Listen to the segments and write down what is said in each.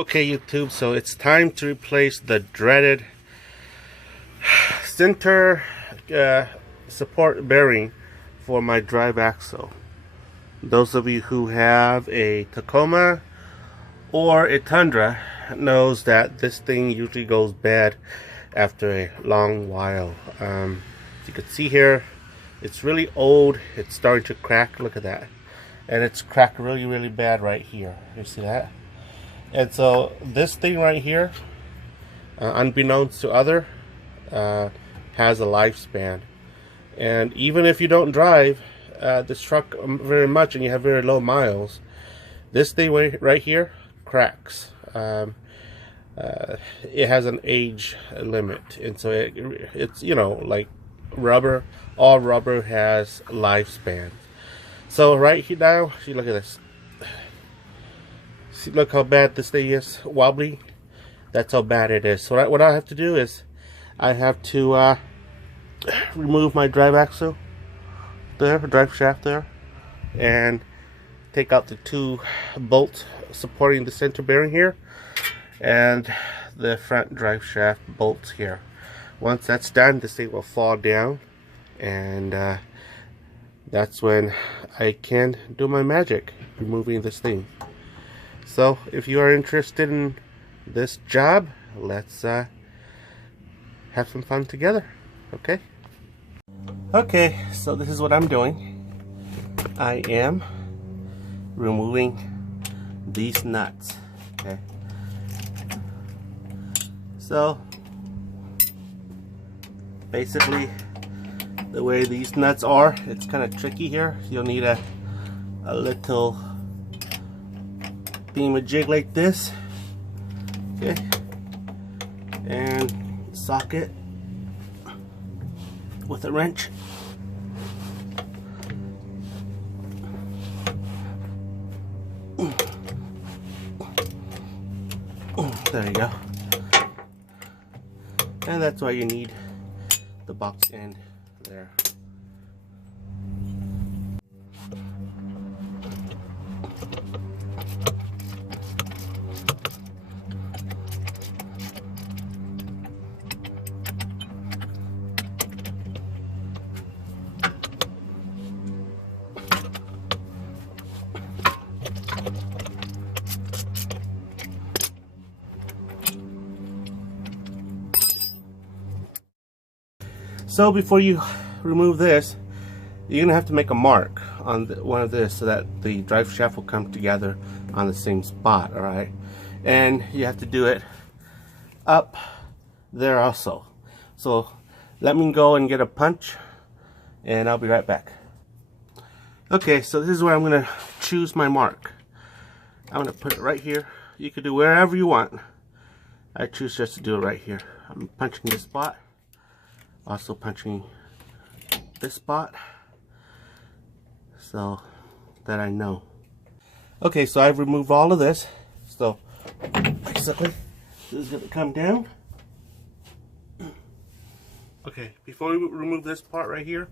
Okay, YouTube, so it's time to replace the dreaded center support bearing for my drive axle. Those of you who have a Tacoma or a Tundra knows that this thing usually goes bad after a long while. As you can see here, it's really old. It's starting to crack. Look at that. And it's cracked really bad right here. You see that? And so this thing right here, unbeknownst to other, has a lifespan. And even if you don't drive this truck very much and you have very low miles, this thing right here cracks. It has an age limit, and so it's, you know, like rubber. All rubber has lifespan. So right here now, see, look at this. See, look how bad this thing is, wobbly. That's how bad it is. So what I have to do is I have to remove my drive axle there, drive shaft there, and take out the two bolts supporting the center bearing here and the front drive shaft bolts here. Once that's done, this thing will fall down, and that's when I can do my magic, removing this thing. So if you are interested in this job, let's have some fun together. Okay, so this is what I'm doing. I am removing these nuts. Okay, so basically the way these nuts are, it's kind of tricky here. You'll need a little thingamajig like this, okay, and socket with a wrench. There you go. And that's why you need the box end there. So before you remove this, you're gonna have to make a mark on one of this so that the drive shaft will come together on the same spot. All right, and you have to do it up there also. So let me go and get a punch, and I'll be right back. Okay, so this is where I'm gonna choose my mark. I'm gonna put it right here. You could do wherever you want. I choose just to do it right here. I'm punching this spot. Also punching this spot so that I know. Okay, so I've removed all of this. So basically this is going to come down. Okay, before we remove this part right here,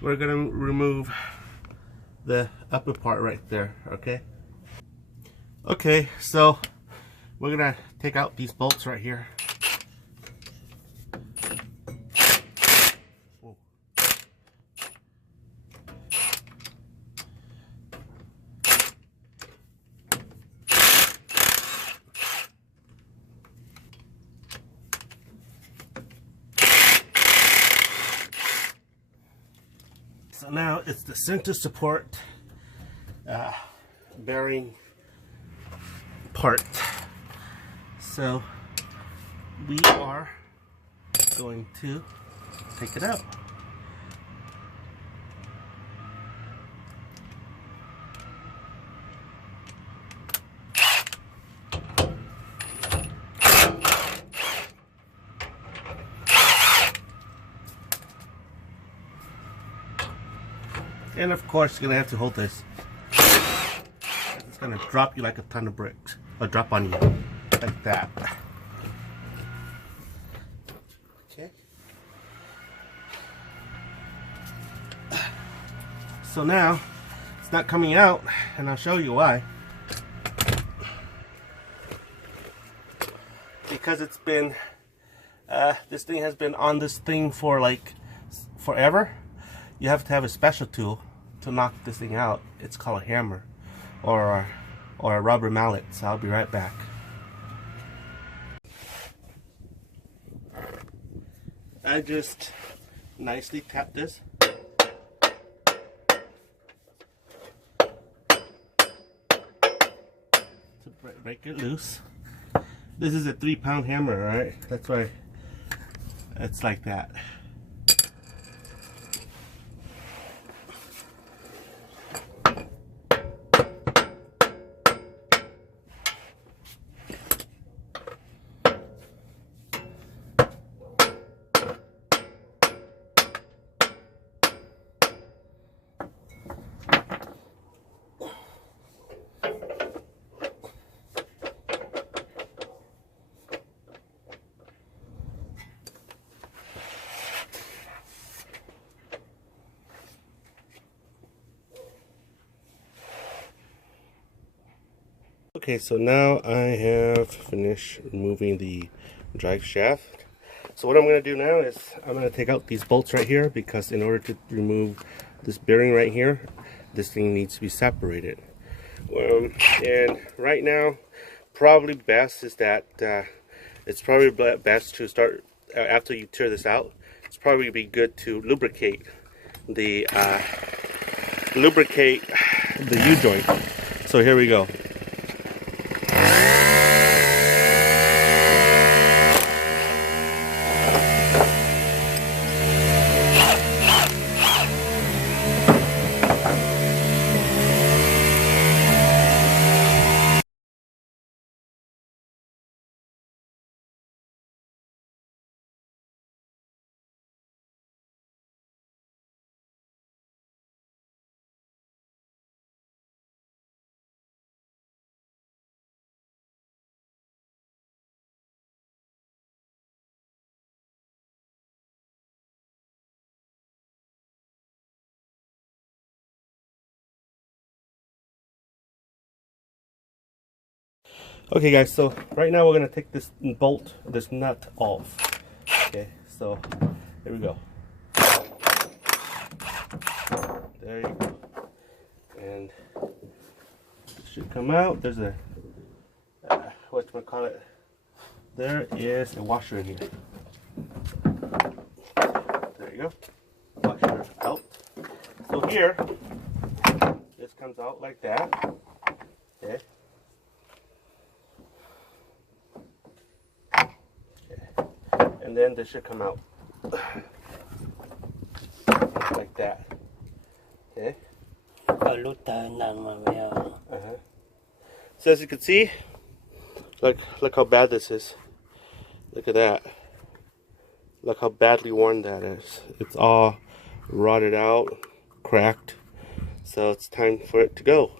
we're going to remove the upper part right there. Okay, so we're going to take out these bolts right here. So now it's the center support bearing part. So we are going to take it out. And of course, you're gonna have to hold this. It's gonna drop you like a ton of bricks, or drop on you like that. Okay. So now it's not coming out, and I'll show you why. because it's been this thing has been on this thing for like forever. You have to have a special tool to knock this thing out. It's called a hammer or a rubber mallet. So I'll be right back. I just nicely tap this. To break it loose. This is a 3-pound hammer, right? That's why it's like that. Okay, so now I have finished removing the drive shaft. So what I'm going to do now is I'm going to take out these bolts right here, because in order to remove this bearing right here, this thing needs to be separated. And right now, probably best is that it's probably best to start, after you tear this out, it's probably be good to lubricate the U-joint. So here we go. Okay guys, so right now we're going to take this bolt, this nut off. Okay, so here we go. There you go. And it should come out. There's a, whatchamacallit, there is a washer in here. There you go. Washer out. So here, this comes out like that. Okay. And then this should come out like that. Okay. So as you can see, look how bad this is. Look at that. Look how badly worn that is. It's all rotted out, cracked. So it's time for it to go.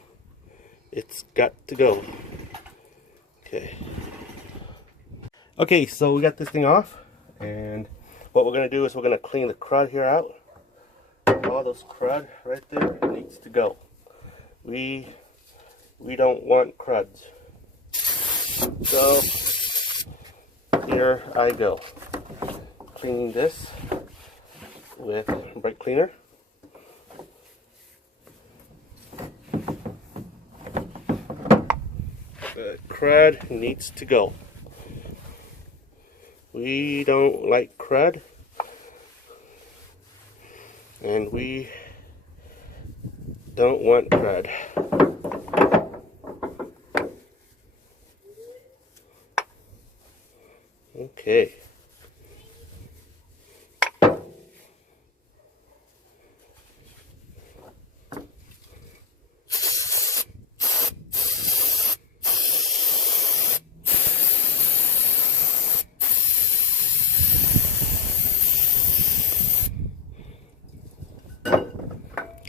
It's got to go. Okay. Okay, so we got this thing off. And what we're going to do is we're going to clean the crud here out. All those crud right there needs to go. We don't want cruds. So here I go. Cleaning this with brake cleaner. The crud needs to go. We don't like crud, and we don't want crud. Okay.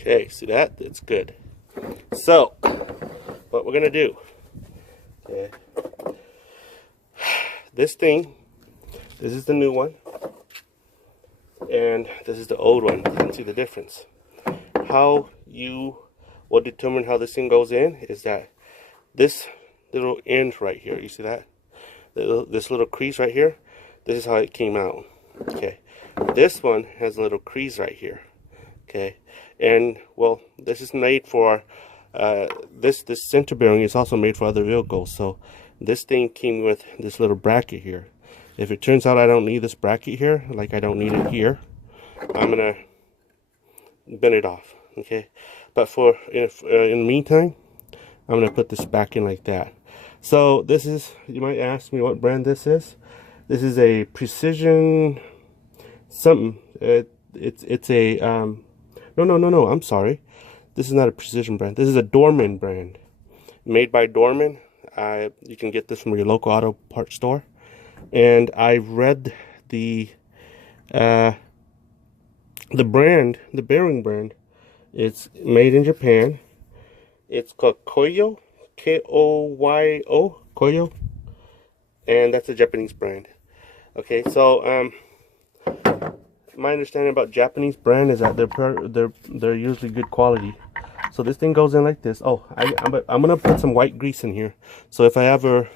Okay, see that? That's good. So, what we're going to do, okay, this thing, this is the new one, and this is the old one. You can see the difference. How you will determine how this thing goes in is that this little end right here, you see that? this little crease right here, this is how it came out. Okay, this one has a little crease right here. Okay, and well, this is made for this center bearing is also made for other vehicles. So this thing came with this little bracket here. If it turns out I don't need this bracket here, like I don't need it here, I'm gonna bend it off. Okay, but for in the meantime, I'm gonna put this back in like that. So this is, you might ask me what brand this is. This is a Precision something. It's a no, I'm sorry, this is not a Precision brand. This is a Dorman brand, made by Dorman. You can get this from your local auto parts store. And I read the brand, the bearing brand. It's made in Japan. It's called Koyo, K-O-Y-O, Koyo, and that's a Japanese brand. Okay, so my understanding about Japanese brand is that they're usually good quality. So this thing goes in like this. Oh, I'm gonna put some white grease in here. So if I ever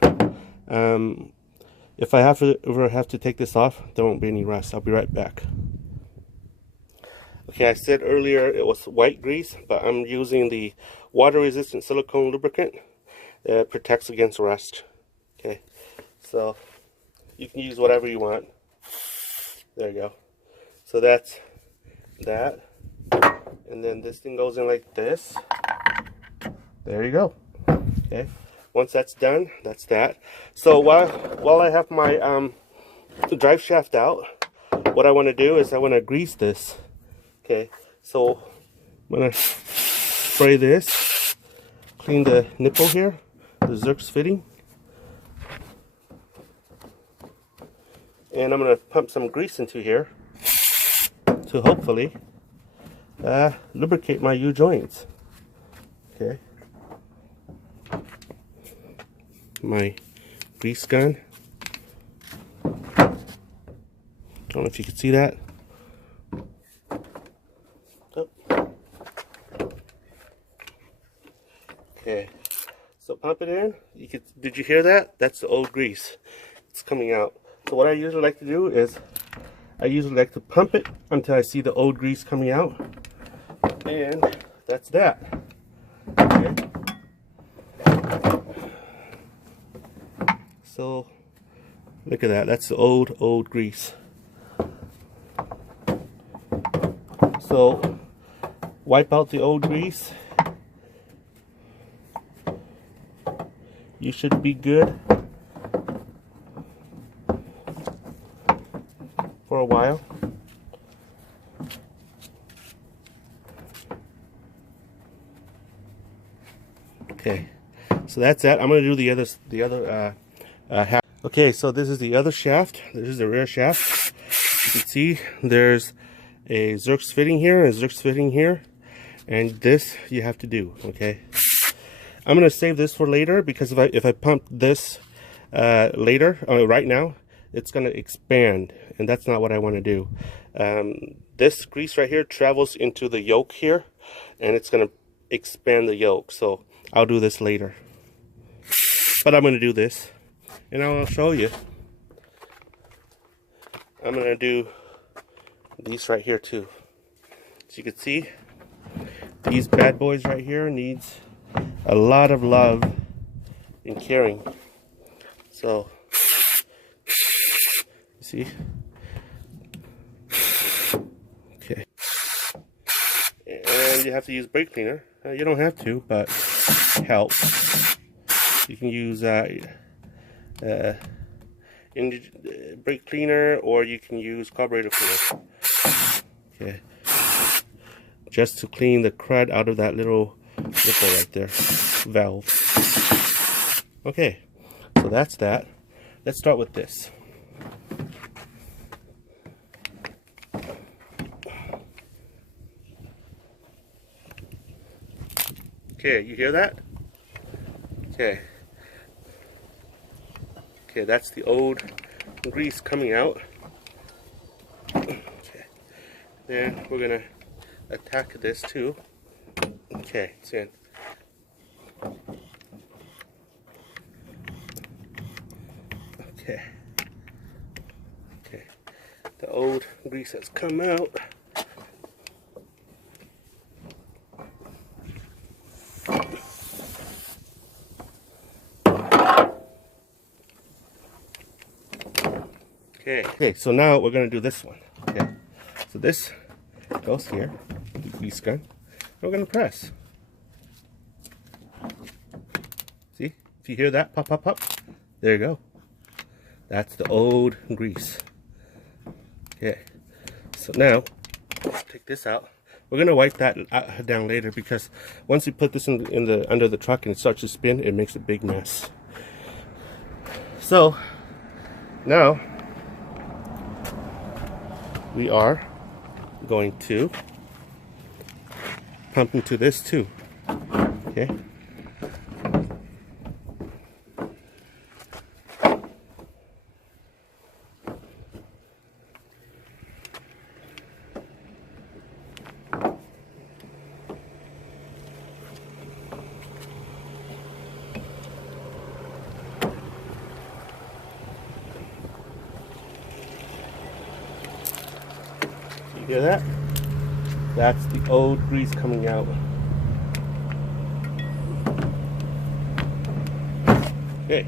have to take this off, there won't be any rust. I'll be right back. Okay, I said earlier it was white grease, but I'm using the water-resistant silicone lubricant that protects against rust. Okay, so you can use whatever you want. There you go. So that's that, and then this thing goes in like this. There you go. Okay, once that's done, that's that. So while I have my drive shaft out, what I want to do is I want to grease this. Okay, so I'm gonna spray this, clean the nipple here, the Zerk's fitting, and I'm gonna pump some grease into here to hopefully lubricate my U-joints. Okay, my grease gun. Don't know if you can see that. Okay, so pump it in. Did you hear that? That's the old grease. It's coming out. So what I usually like to do is I usually like to pump it until I see the old grease coming out, and that's that. Okay. So look at that. That's the old grease. So wipe out the old grease. You should be good for a while. Okay, so that's that. I'm going to do the other half. Okay, so this is the other shaft. This is the rear shaft. You can see there's a Zerk's fitting here, and a Zerk's fitting here, and this you have to do. Okay, I'm going to save this for later, because if I pump this later, right now, it's going to expand, and that's not what I want to do. This grease right here travels into the yoke here, and it's going to expand the yoke. So I'll do this later, but I'm going to do this, and I'll show you. I'm going to do these right here too. So you can see these bad boys right here needs a lot of love and caring. So you see, okay, and you have to use brake cleaner. You don't have to, but it helps. You can use brake cleaner, or you can use carburetor cleaner. Okay, just to clean the crud out of that little nipple right there, valve. Okay, so that's that. Let's start with this. Okay, you hear that? Okay. Okay, that's the old grease coming out. Okay. Then we're gonna attack this too. Okay, it's in. Okay. Okay. The old grease has come out. Okay, so now we're going to do this one. Okay, so this goes here, the grease gun. We're going to press. See? If you hear that pop, pop, pop, there you go. That's the old grease. Okay, so now, take this out. We're going to wipe that down later because once you put this in the under the truck and it starts to spin, it makes a big mess. So, now, we are going to pump into this too. Okay. You hear that? That's the old grease coming out. Okay.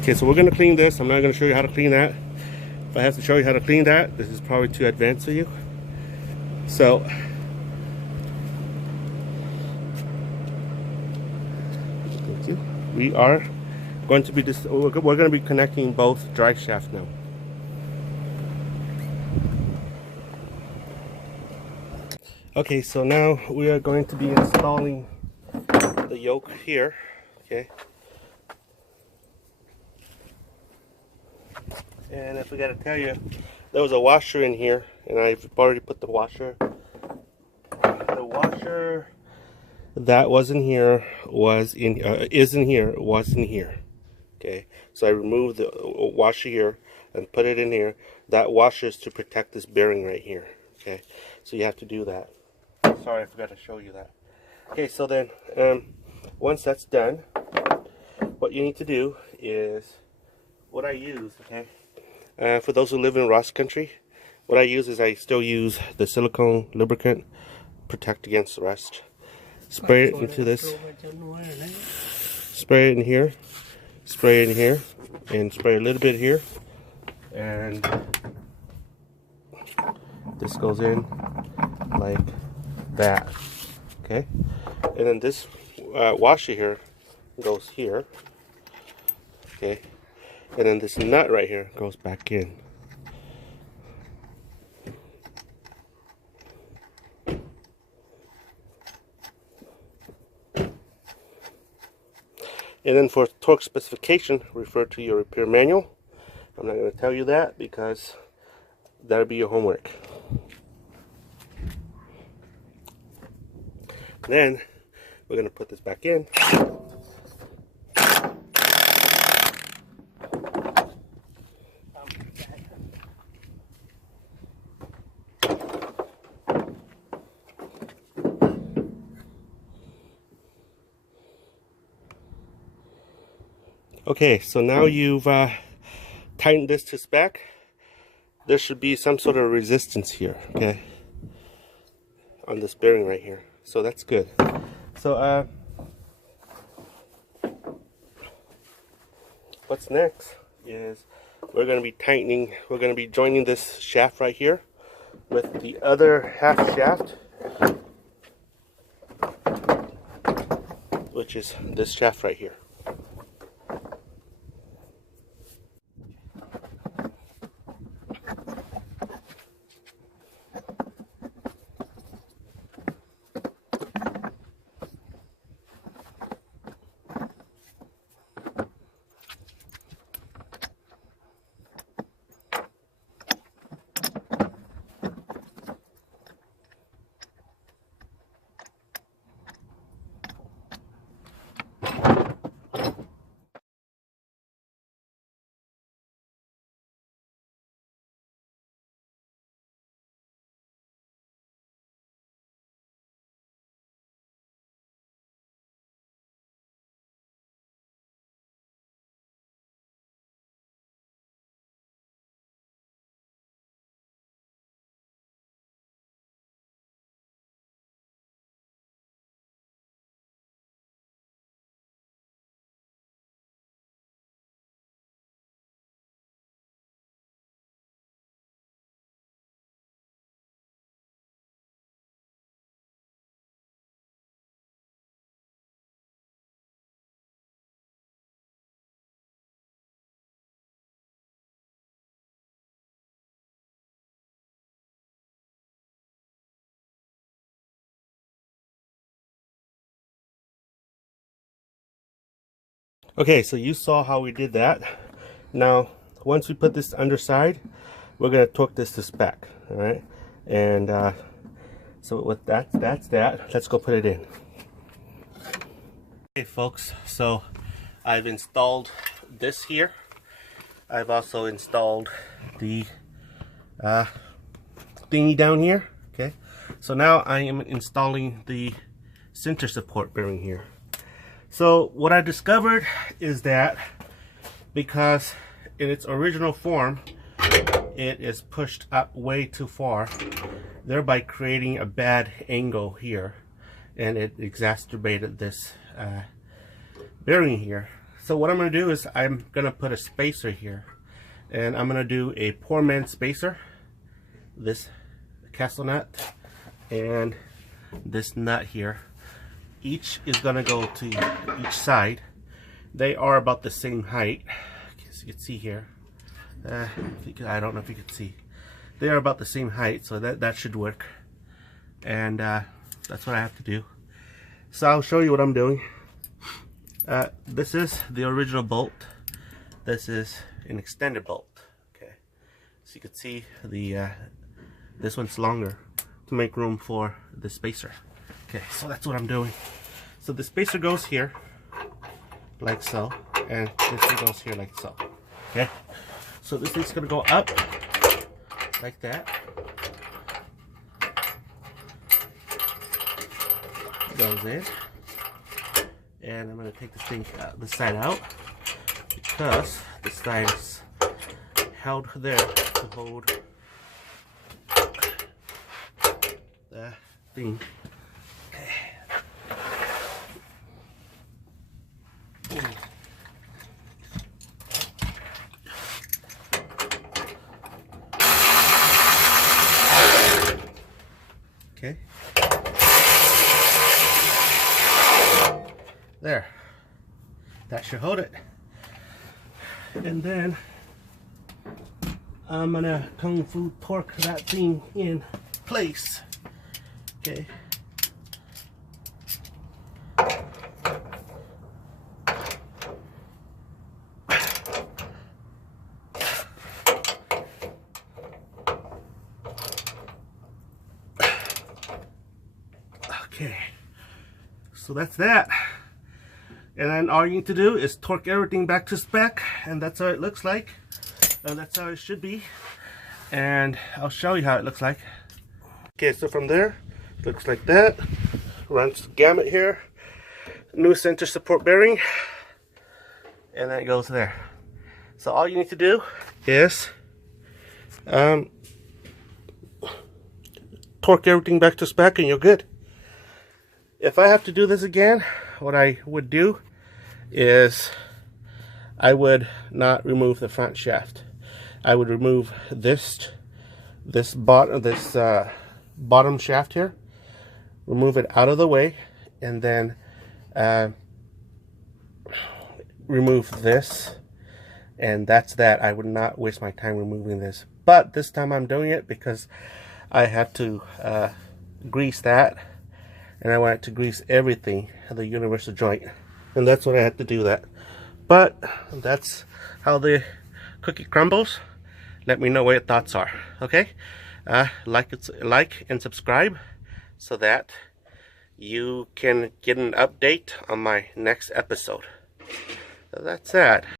Okay, so we're going to clean this. I'm not going to show you how to clean that. If I have to show you how to clean that, this is probably too advanced for you. So, we are going to be we're going to be connecting both drive shaft now. Okay, so now we are going to be installing the yoke here. Okay, and if we got to tell you, there was a washer in here, and I've already put the washer. The washer that wasn't here was in isn't here wasn't here. Okay, so I removed the washer here and put it in here. That washer is to protect this bearing right here. Okay, so you have to do that. Sorry, I forgot to show you that. Okay, so then once that's done, what you need to do is what I use. Okay, for those who live in Ross country, what I use is I still use the silicone lubricant, protect against rust. Spray it into this. Spray it in here. Spray it in here, and spray a little bit here, and this goes in like that. Okay, and then this washer here goes here. Okay, and then this nut right here goes back in. And then for torque specification, refer to your repair manual. I'm not going to tell you that because that'll be your homework. Then we're going to put this back in. Okay, so now you've tightened this to spec. There should be some sort of resistance here, okay, on this bearing right here. So that's good. So what's next is we're going to be tightening, we're going to be joining this shaft right here with the other half shaft, which is this shaft right here. Okay, so you saw how we did that. Now, once we put this underside, we're gonna torque this to spec, all right? And so with that's that. Let's go put it in. Okay, folks. So I've installed this here. I've also installed the thingy down here. Okay. So now I am installing the center support bearing here. So what I discovered is that because in its original form it is pushed up way too far, thereby creating a bad angle here, and it exacerbated this bearing here. So what I'm going to do is I'm going to put a spacer here, and I'm going to do a poor man spacer, this castle nut and this nut here. Each is going to go to each side. They are about the same height, as you can see here. I don't know if you can see. They are about the same height, so that should work. And that's what I have to do. So I'll show you what I'm doing. This is the original bolt. This is an extended bolt. Okay, so you can see the this one's longer to make room for the spacer. Okay, so that's what I'm doing. So the spacer goes here, like so, and this one goes here, like so. Okay, so this thing's gonna go up like that. Goes in, and I'm gonna take this thing this side out because this side is held there to hold the thing. Okay. There. That should hold it. And then I'm gonna kung fu torque that thing in place. Okay. Okay. So that's that. And then all you need to do is torque everything back to spec, and that's how it looks like. And that's how it should be. And I'll show you how it looks like. Okay, so from there, it looks like that. Runs the gamut here. New center support bearing. And then it goes there. So all you need to do is torque everything back to spec and you're good. If I have to do this again, what I would do is I would not remove the front shaft. I would remove this bottom shaft here, remove it out of the way, and then remove this, and that's that. I would not waste my time removing this, but this time I'm doing it because I have to grease that. And I wanted to grease everything, the universal joint. And that's what I had to do that. But that's how the cookie crumbles. Let me know what your thoughts are. Okay? Like and subscribe so that you can get an update on my next episode. So that's that.